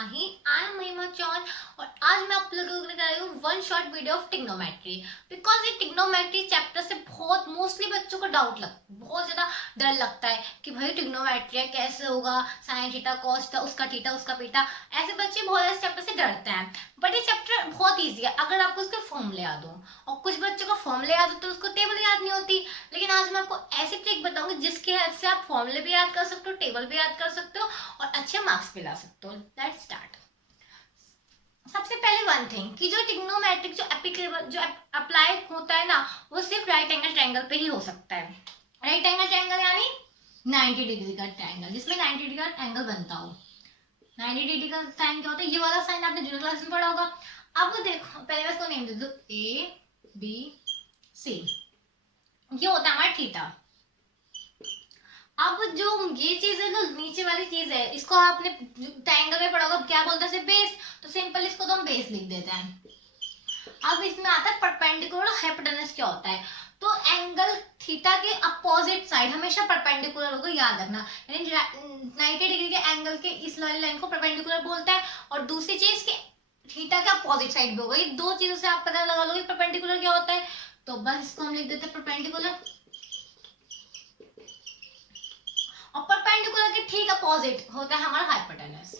Mahi, I am महिमा चौन और आज मैं आप लोगों को लेकर आई हूँ one short video of trigonometry. Because ये ट्रिग्नोमेट्री चैप्टर से बहुत मोस्टली बच्चों को डाउट बहुत ज्यादा डर लगता है कि भाई ट्रिग्नोमेट्री कैसे होगा, साइन थीटा कॉस थीटा, उसका थीटा उसका बीटा, ऐसे बच्चे बहुत ऐसे चैप्टर से डरते हैं। बट ये चैप्टर बहुत ईजी है अगर आपको उसके फॉर्मूले याद हो, और कुछ बच्चों को फॉर्मूले याद होते हैं उसको टेबल याद नहीं होती। लेकिन आज मैं आपको ऐसी ट्रिक बताऊंगी जिसकी हेल्प से आप फॉर्मूले भी याद कर सकते हो, टेबल भी याद कर सकते हो और अच्छे मार्क्स भी ला सकते हो। Let's start. सबसे पहले वन थिंग कि जो ट्रिग्नोमेट्रिक जो एप्लीकेबल जो अप्लाई होता है ना, वो सिर्फ राइट एंगल ट्रायंगल पे ही हो सकता है। राइट एंगल ट्रायंगल यानी 90 डिग्री का ट्रायंगल जिसमें 90 डिग्री का एंगल बनता हो। 90 डिग्री का साइन क्या होता है? ये वाला साइन आपने जूनियर क्लास में पढ़ा होगा। अब देखो, पहले मैं इसको नेम दे दूं, ए बी सी। ये होता है हमारा थीटा। अब जो ये चीज है ना, नीचे वाली चीज है, इसको आपने ट्रायंगल में पढ़ा होगा, क्या बोलते हैं बेस, तो सिंपल इसको तो हम बेस लिख देते हैं। अब इसमें आता है परपेंडिकुलर और हाइपोटेनस क्या होता है। तो एंगल थीटा के अपोजिट साइड हमेशा परपेंडिकुलर होगा, याद रखना। यानी 90 डिग्री के एंगल के इस वाली लाइन को परपेंडिकुलर बोलते हैं, और दूसरी चीज के थीटा के अपोजिट साइड भी होगा। ये दो चीजों से आप पता लगा लोगे परपेंडिकुलर क्या होता है। तो बस इसको हम लिख देते हैं परपेंडिकुलर, और परपेंडिकुलर के ठीक अपोजिट होता है हमारा हाइपोटेनस।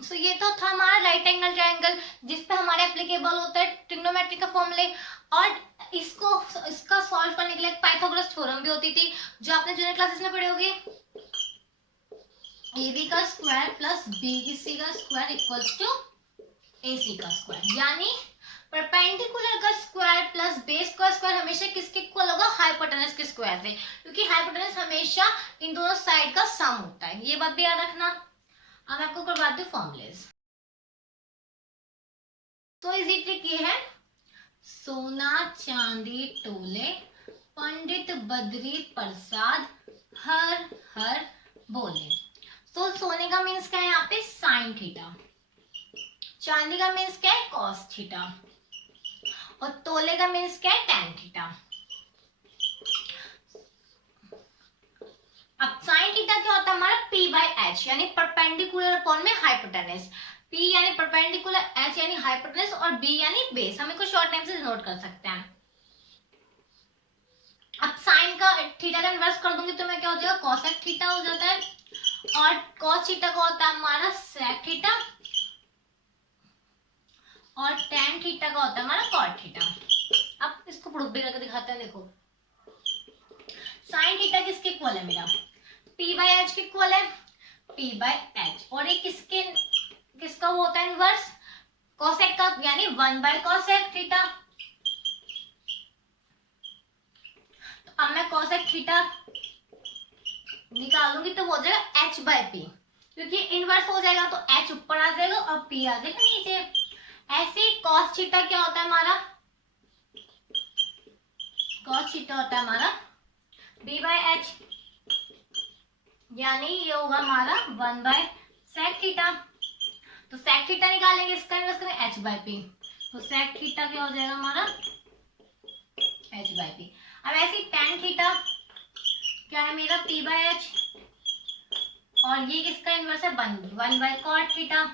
सो ये तो था हमारा राइट एंगल ट्रायंगल जिसपे हमारे एप्लीकेबल होता है ट्रिग्नोमेट्री का फॉर्मूले। और इसका सॉल्व करने के लिए पाइथागोरस थ्योरम भी होती थी जो आपने जूनियर क्लासेस में पढ़ी होगी। AB का स्क्वायर प्लस BC का स्क्वायर इक्वल्स टू AC का स्क्वायर, यानी परपेंडिकुलर का स्क्वायर प्लस बेस का स्क्वायर हमेशा किसके इक्वल होगा? हाइपोटेनस के स्क्वायर से, क्योंकि हाइपोटेनस हमेशा इन दोनों साइड का सम होता है। ये बात भी याद रखना। अब मैं आपको करवाती हूँ फॉर्मूलेस। तो इजी ट्रिक ये है, सोना चांदी तोले पंडित बद्री प्रसाद हर हर बोले। तो सोने का मीन्स क्या है यहाँ पे? Sine theta. चांदी का मीन्स क्या है? Cos theta. और तोले का मीन्स क्या है? Tan theta. अब साइन थीटा क्या होता है हमारा? P बाई एच, यानी परपेंडिकुलर अपॉन में हाइपोटेनस। P यानी परपेंडिकुलर, H यानी हाइपोटेनस और B यानी बेस। हम इसको शॉर्ट नेम से नोट कर सकते हैं। अब साइन का थीटा का इन्वर्स कर दूंगी तो मैं क्या हो जाएगा? कॉसेक थीटा हो जाता है। और कॉस थीटा का होता है हमारा सेक थीटा, और टैन थीटा का होता है हमारा कॉट थीटा। अब इसको प्रूफ भी करके दिखाते हैं। देखो, साइन थीटा किसके इक्वल है? मेरा P बाई एच के इक्वल है, P बाई एच। और ये किसका वो होता है इनवर्स? कोसेक का, यानी 1 बाई कोसेक थीटा। तो अब मैं कोसेक थीटा निकालूंगी तो वो हो जाएगा H बाई P, क्योंकि इनवर्स हो जाएगा तो H ऊपर आ जाएगा और P आ जाएगा नीचे। ऐसे कॉस थीटा क्या होता है हमारा? कॉस थीटा होता है हमारा B बाई एच, यानी ये होगा हमारा 1 बाय सेक थीटा। तो सेक थीटा निकालेंगे, इसका इन्वर्स करेंगे H बाय P, तो सेक थीटा क्या हो जाएगा हमारा? H by P। अब ऐसे टैन थीटा क्या है मेरा? P बाय एच, और ये किसका इन्वर्स है? 1 बाय कॉट थीटा।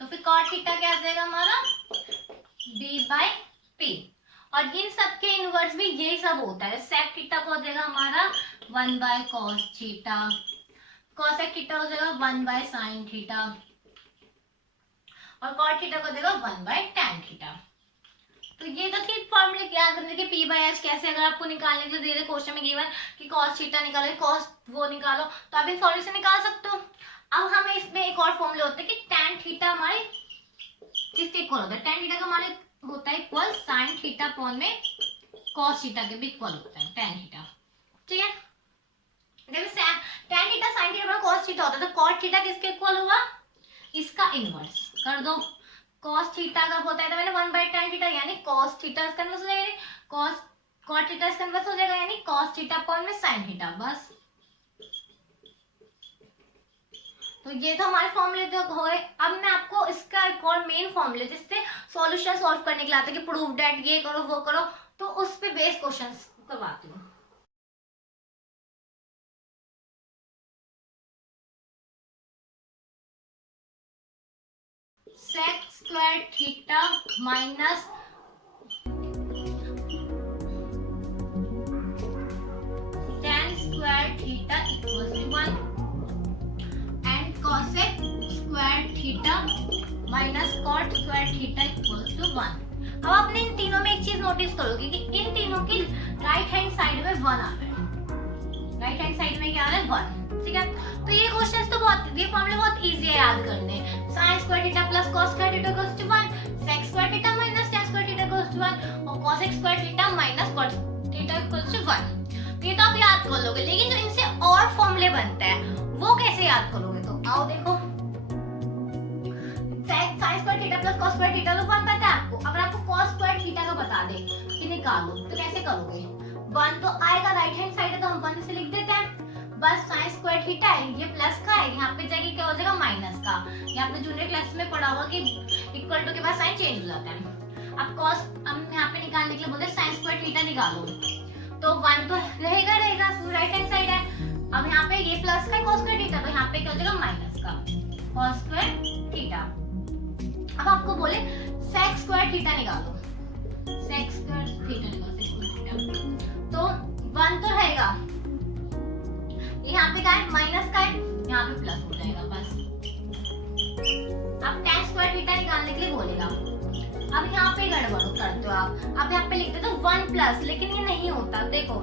तो फिर कॉट थीटा क्या आ जाएगा हमारा? B by P। और इन सब के इनवर्स भी यही सब होता है। सेक थीटा को हो जाएगा हमारा 1 by cos theta, cosec theta हो जाएगा 1 बाय साइन थीटा, और कॉट थीटा को हो जाएगा 1 बाय टैन थीटा। तो ये तो थी फॉर्मूले याद करने के P बाय एच कैसे, अगर आपको निकालने के लिए दे रहे क्वेश्चन में गिवन कि कॉस थीटा निकालो, कॉस वो निकालो, तो आप इन फॉर्मूले से निकाल सकते हो। अब हमें इसमें एक और फॉर्मूले होते हैं कि टैन थीटा हमारे किसके इक्वल होता है? टैन थीटा का हमारे होता है इक्वल साइन थीटा अपॉन में कॉस थीटा के भी इक्वल होता है टैन थीटा। ठीक है, tan theta sine theta cos theta होता है, तो कॉट थीटा किसके इक्वल होगा? इसका इनवर्स कर दो। कॉस थीटा का होता है तो मैंने 1 बाय टैन थीटा, यानी कॉस थीटा इसका इनवर्स हो जाएगा, यानी कॉट थीटा इसका इनवर्स हो जाएगा, यानी कॉस थीटा अपॉन में साइन थीटा। बस, तो ये तो हमारे फॉर्मूले जो हुए। अब मैं आपको इसका एक और मेन फॉर्मूले जिससे सॉल्यूशन सॉल्व करने के लिए आता है कि प्रूव दैट ये करो वो करो, तो उस पे बेस क्वेश्चंस करवाती हूँ। Sec square theta minus tan square theta equals to 1 and cosec square theta minus cot square theta equals to 1। अब आपने इन तीनों में एक चीज नोटिस करोगे कि इन तीनों की राइट हैंड साइड में 1 आ रहा है। राइट हैंड साइड में क्या आ रहा है? 1। ठीक है, तो ये क्वेश्चंस तो बहुत, ये फॉर्मूले बहुत इजी है याद करने। sin square theta plus cos square theta equals to 1, sec square theta minus tan square theta equals to 1 और cosec square theta minus cot theta equals to 1। तो ये तो आप याद कर लोगे, लेकिन जो इनसे और फॉर्मूले बनते हैं वो कैसे याद करोगे? तो आओ देखो, sin square theta plus cos square theta तो 1 पता है आपको। अगर आपको cos स्क्वायर थीटा का बता दे कि निकालो तो कैसे करोगे? 1 तो आएगा, राइट हैंड साइड है तो हम 1 से लिख देते हैं। बस sin स्क्वायर थीटा है, ये प्लस का है, यहाँ पे जाके क्या हो जाएगा? माइनस का। ये आपने जूनियर क्लास में पढ़ा होगा कि इक्वल टू के बाद साइन चेंज हो जाता है। अब cos हम यहाँ पे निकालने के लिए बोलते हैं sin स्क्वायर थीटा निकालो, तो 1 तो रहेगा राइट हैंड साइड है। अब यहाँ पे ये प्लस का cos स्क्वायर थीटा, तो यहाँ पे क्या हो जाएगा? माइनस का cos स्क्वायर थीटा। अब आपको बोले sec स्क्वायर थीटा निकालो, sec स्क्वायर थीटा निकालो, sec स्क्वायर थीटा, तो 1 तो रहेगा, यहाँ पे क्या है? माइनस का है, यहाँ पे प्लस हो जाएगा बस। अब tan स्क्वायर थीटा निकालने के लिए बोलेगा। अब यहाँ पे गड़बड़ करते हो आप, अब यहाँ पे लिख देते हो 1 प्लस, लेकिन ये नहीं होता। देखो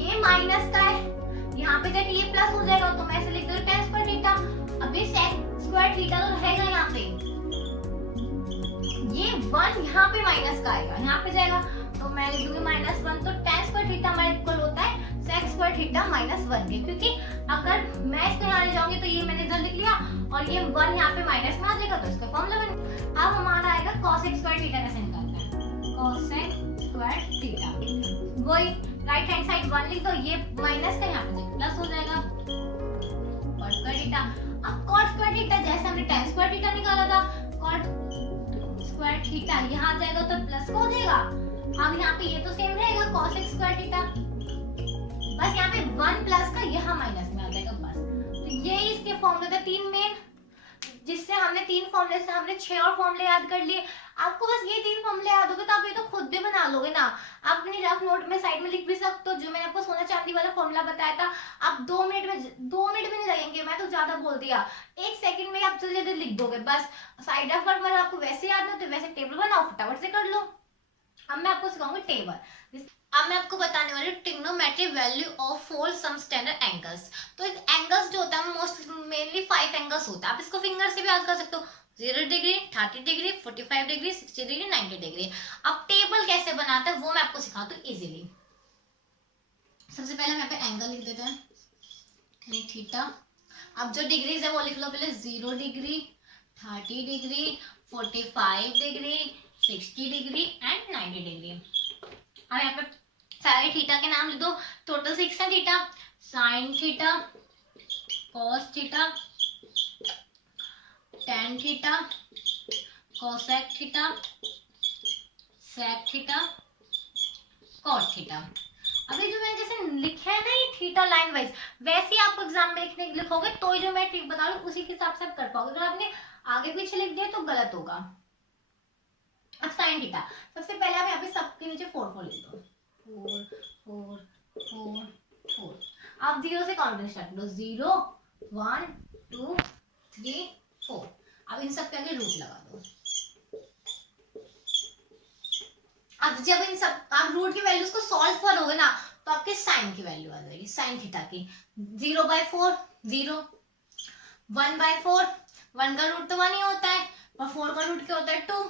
ये माइनस का है, यहाँ पे जाके ये प्लस हो जाएगा, तो मैं ऐसे लिख देता हूँ tan स्क्वायर थीटा। अब ये sec स्क्वायर थीटा तो रहेगा यहाँ पे, ये 1 यहाँ पे माइनस का आएगा, यहाँ पे जाएगा, तो मैं लिख दूंगी -1। तो tan स्क्वायर थीटा हमारा इक्वल होता है sec स्क्वायर थीटा -1 के, क्योंकि अगर मैं इसको यहाँ ले जाऊंगी तो ये मैंने इधर लिख लिया और ये 1 यहाँ पे माइनस में आ जाएगा, तो इसका फॉर्मूला बन। अब हमारा आएगा cosec स्क्वायर थीटा कैसे निकालना है? cosec स्क्वायर थीटा, वही राइट हैंड साइड 1 लिख दो, ये माइनस का यहाँ पे प्लस हो जाएगा cos स्क्वायर थीटा। अब cos स्क्वायर थीटा जैसे हमने tan स्क्वायर थीटा निकाला था, cos स्क्वायर थीटा यहाँ जाएगा तो प्लस का हो जाएगा। अब यहाँ पे ये तो सेम रहेगा cosec स्क्वायर थीटा, बस यहाँ पे 1 प्लस का यहाँ माइनस में आ जाएगा बस। तो ये इसके फॉर्मूले थे 3 मेन, जिससे हमने 3 फॉर्मूले से हमने 6 और फॉर्मूले याद कर लिए। आपको बस ये 3 फॉर्मूले याद हो गए तो आप ये तो खुद भी बना लोगे ना। आप अपनी रफ नोट में साइड में लिख भी सकते हो। जो मैंने आपको सोना चांदी वाला फॉर्मूला बताया था, आप 2 मिनट भी नहीं लगेंगे, मैं तो ज्यादा बोल दिया, 1 सेकंड में आप जल्दी जल्दी लिख दोगे बस। साइड ऑफ वर्ड आपको वैसे याद हो तो वैसे टेबल बनाओ, फटाफट से कर लो। अब मैं आपको सिखाऊंगी टेबल। अब मैं आपको बताने वाली हूँ trigonometry value of 4 some standard angles. तो एंगल्स जो होता है मोस्ट मेनली 5 एंगल्स होता है। आप इसको फिंगर से भी याद कर सकते हो, 0 degree, 30 degree, 45 degree, 60 degree, 90 degree. अब टेबल कैसे बनाते हैं वो मैं आपको सिखाती हूँ इजीली। सबसे पहले हम यहाँ पे एंगल लिख देते हैं थीटा। अब जो डिग्रीज है वो लिख लो पहले, 0 degree, 30 degree, 45 degree, 60 degree and 90 degree. अब यहाँ पे सारे थीटा के नाम लिख दो, टोटल 6 है theta. Sine theta, cos theta, tan theta, cosec theta, sec theta, cot theta. अभी जो मैंने जैसे लिखा है ना ये थीटा लाइन वाइज, वैसे ही आपको एग्जाम में लिखोगे तो जो मैं ट्रिक बता रही हूँ उसी के हिसाब से आप कर पाओगे। अगर आपने आगे पीछे लिख दिया तो गलत होगा। अब साइन थीटा, सबसे पहले आप यहाँ पे सबके नीचे 4 लिख दो, 4 4 4 4। आप 0 से काउंटिंग स्टार्ट करो, 0 1 2 3 4। अब इन सब पे आगे रूट लगा दो। अब जब इन सब आप रूट की वैल्यूज को सॉल्व करोगे ना तो आपके साइन की वैल्यू आ जाएगी, साइन थीटा की। 0/4 0, 1/4 1 का रूट तो 1 ही होता है और 4 का रूट क्या होता है 2,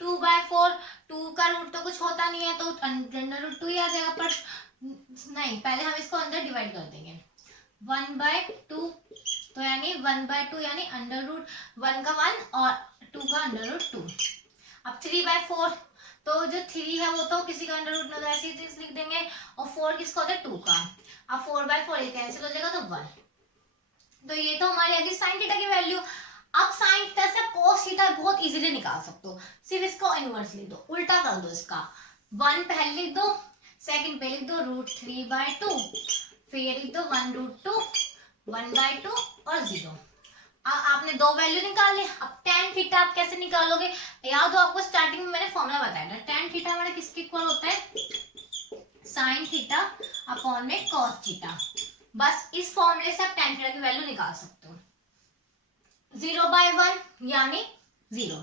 2/4 2 का रूट तो कुछ होता नहीं है तो √2 ही आ जाएगा। पर नहीं, पहले हम इसको अंदर डिवाइड कर देंगे, 1/2 तो यानी 1/2 यानी √1 का 1 और 2 का √2। अब 3/4 तो जो 3 है वो तो किसी का √2 नहीं, ऐसे ही लिख देंगे। और 4 किसका होता है 2 का। अब 4/4 ये कैंसिल हो जाएगा तो 1। तो ये तो हमारी आ गई साइन थीटा की वैल्यू। अब साइन थीटा से cos थीटा बहुत इजीली निकाल सकते हो, सिर्फ इसको इनवर्स लिख दो, उल्टा कर दो इसका। 1 पहले लिख दो, सेकंड पे लिख दो √3/2, फिर लिख दो 1√2 1/2 और 0। आपने दो वैल्यू निकाले। अब tan थीटा आप कैसे निकालोगे, याद हो आपको स्टार्टिंग में मैंने फॉर्मूला बताया था, tan थीटा हमारा किसके इक्वल होता है, sin थीटा अपॉन में cos थीटा। बस इस फॉर्मूले से आप tan थीटा की वैल्यू निकाल सकते हो। 0/1 यानी 0,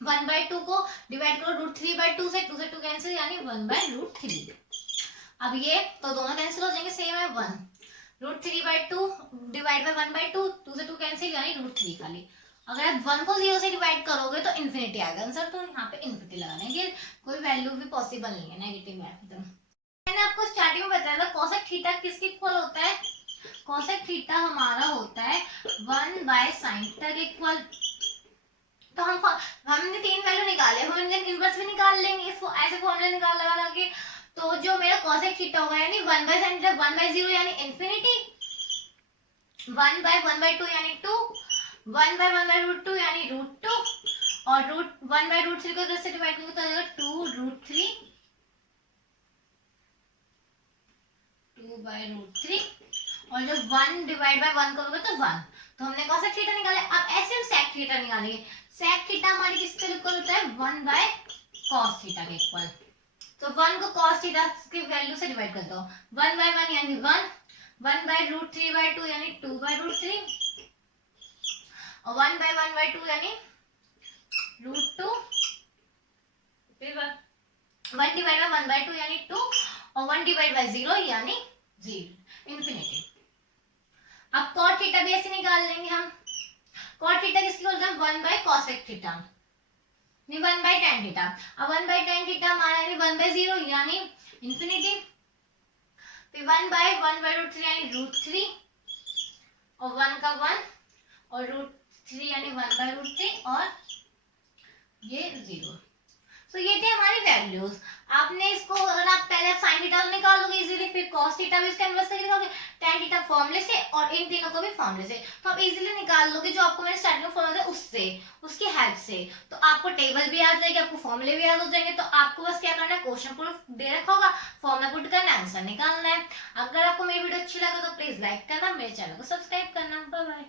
1/2 को डिवाइड करो √3/2 से, 2 से 2 कैंसिल यानी 1/√3। अब ये तो दोनों कैंसिल हो जाएंगे, सेम है 1, √3/2 डिवाइड बाय 1/2, 2 से 2 कैंसिल यानी √3 खाली। अगर आप 1 को 0 से डिवाइड करोगे तो इन्फिनिटी आएगा आंसर, तो यहाँ पे इन्फिनिटी लगाना है, ये कोई वैल्यू भी पॉसिबल नहीं है नेगेटिव में एकदम। मैंने आपको स्टार्टिंग में बताया था कोसेक थीटा किसके इक्वल होता है, कोसेक थीटा हमारा होता है 1/sin थीटा के इक्वल। तो हमने 3 वैल्यू निकाले, हम इनका इनवर्स भी निकाल लेंगे ऐसे फॉर्मूला निकाल लगा के। तो जो मेरा कोसेक थीटा होगा यानी 1/sin थीटा 1/0 यानी इन्फिनिटी, 1/1/2 यानी 2, 1/1/√2 यानी √2, और 1/√3 को 10 से डिवाइड करेंगे तो आ जाएगा 2√3, 2/√3, और जब 1 डिवाइड बाय 1 करोगे तो 1। तो हमने कोसेक थीटा निकाला। अब ऐसे हम सेक थीटा निकालेंगे। सेक थीटा हमारी किसके इक्वल होता है, 1/cos थीटा के इक्वल। तो 1 को cos थीटा की वैल्यू से डिवाइड कर दो, 1/1 यानी 1, 1/√3/2 यानी 2/√3, और 1/1/2 यानी √2, फिर 1 डिवाइड बाय 1/2 यानी 2, और 1 डिवाइड बाय 0 यानी 0, इन्फिनिटी। अब cot थीटा भी ऐसे निकाल लेंगे हम। cot थीटा किसकी बोलते हैं, 1/cosec थीटा, नहीं 1/tan थीटा। अब 1/tan थीटा हमारा यानी 1/0 यानी इन्फिनिटी, फिर 1/1/√3 यानी √3, और 1 का 1, और √3 यानी 1/√3, और ये 0। तो ये थे हमारी वैल्यूज। आपने इसको अगर आप पहले sin थीटा निकालोगे इजीली, फिर cos थीटा भी इसका इन्वर्स करके निकालोगे, tan थीटा फॉर्मूले से, और इन तीनों को भी फॉर्मूले से, तो आप इजीली निकाल लोगे जो आपको मैंने स्टार्टिंग में फॉर्मूला दिया उससे, उसकी हेल्प से। तो आपको टेबल भी आ जाएगी, आपको फॉर्मूले भी याद हो जाएंगे। तो आपको बस क्या करना है, क्वेश्चन प्रूफ दे रखा होगा, फॉर्मूला पुट करना है, आंसर निकालना है। अगर आपको मेरी वीडियो अच्छी लगे तो प्लीज लाइक करना, मेरे चैनल को सब्सक्राइब करना। Bye bye.